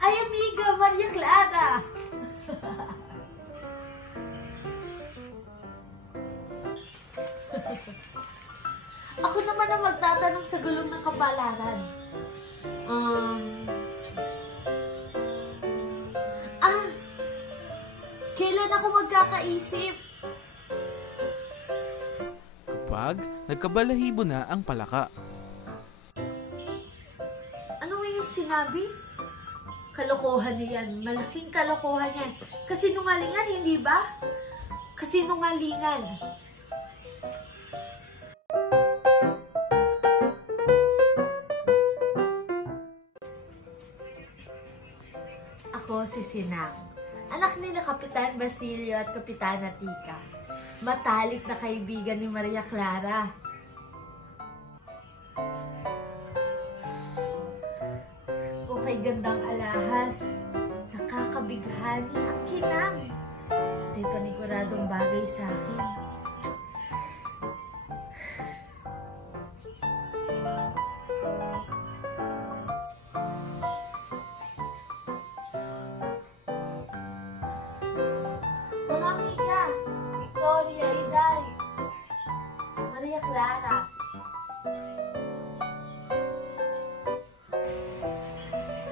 Ay, amiga, Maria Clara! Ako naman ang magtatanong sa gulong ng kapalaran. Kailan ako magkakaisip? Kapag nagkabalahibo na ang palaka. Ano mo yung sinabi? Kalokohan niyan. Malaking kalokohan yan. Kasinungalingan, hindi ba? Kasinungalingan. Ako si Sinang. Anak nila Kapitan Basilio at Kapitana Tika. Matalik na kaibigan ni Maria Clara. O kay gandang alahas, nakakabighani ang kinang. Ito'y paniguradong bagay sa akin. Mga amiga, Victoria, Iday, Maria Clara.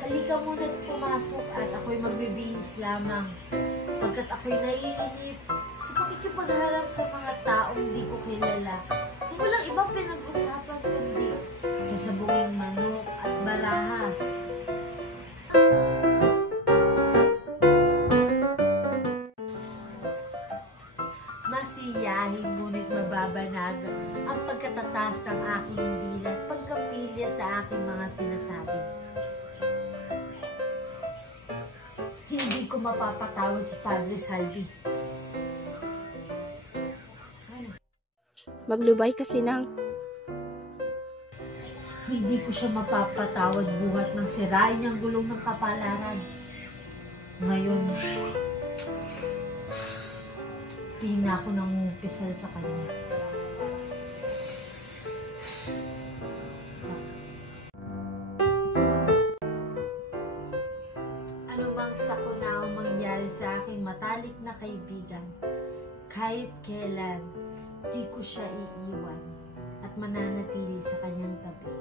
Halika muna't pumasok at ako'y magbibihis lamang. Pagkat ako'y naiinip sa pakikipagharap sa mga taong hindi ko kilala. Kung walang ibang pinag-usapan kundi sasabunging manok at baraha. Masiyahin ngunit mababanag ang pagkatataas ng aking dila at pagkapilya sa aking mga sinasabi. Hindi ko mapapatawad si Padre Salvi. Maglubay ka, Sinang. Hindi ko siya mapapatawad buhat ng sirain niyang gulong ng kapalaran. Ngayon, di na ako nangumpisal sa kanya. Anumang sakuna ang mangyari sa aking matalik na kaibigan, kahit kailan, di ko siya iiwan at mananatili sa kanyang tabi.